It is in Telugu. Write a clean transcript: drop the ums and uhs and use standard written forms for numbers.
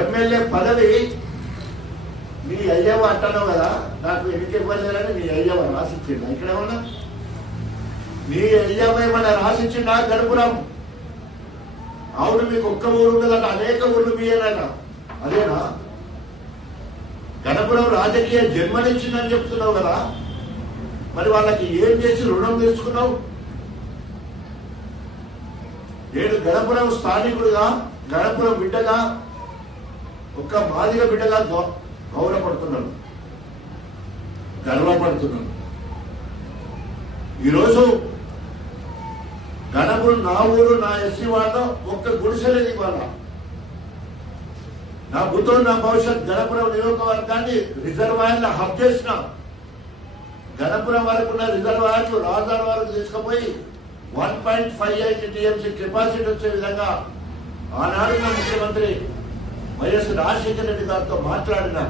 ఎమ్మెల్యే పదవి మీ అయ్యవ అంటున్నావు కదా, నాకు ఎన్నిక ఇవ్వలేదని మీ అయ్యవ రాసిచ్చిండా? ఇక్కడ ఏమన్నా మీ అయ్యవ ఏమన్నా రాసిచ్చిండా? గణపురం అవును, మీకు ఒక్క ఊరు ఉండదు, అనేక ఊళ్ళు మీయేనా? అదేనా గణపురం రాజకీయ జన్మనిచ్చిందని చెప్తున్నావు కదా, మరి వాళ్ళకి ఏం చేసి రుణం తీసుకున్నావు? నేను గణపురం స్థానికుడుగా, గణపురం బిడ్డగా, ఒక్క మాదిగ బిడ్డగా గౌరవపడుతున్నాను, గర్వపడుతున్నాను. ఈరోజు గణపురం నా ఊరు, నా ఎస్సీ వాళ్ళ ఒక్క గుడిసెలేదు ఇవాళ. నా భూతో నా భవిష్యత్ గణపురం నియోజకవర్గాన్ని రిజర్వాయర్ల హబ్ చేసిన, గణపురం వరకు ఉన్న రిజర్వాయర్లు రాజధాని వరకు తీసుకుపోయి 1.58 టీఎంసీ కెపాసిటీ వచ్చే విధంగా ఆనాడు ముఖ్యమంత్రి వైఎస్ రాజశేఖర రెడ్డి గారితో మాట్లాడిన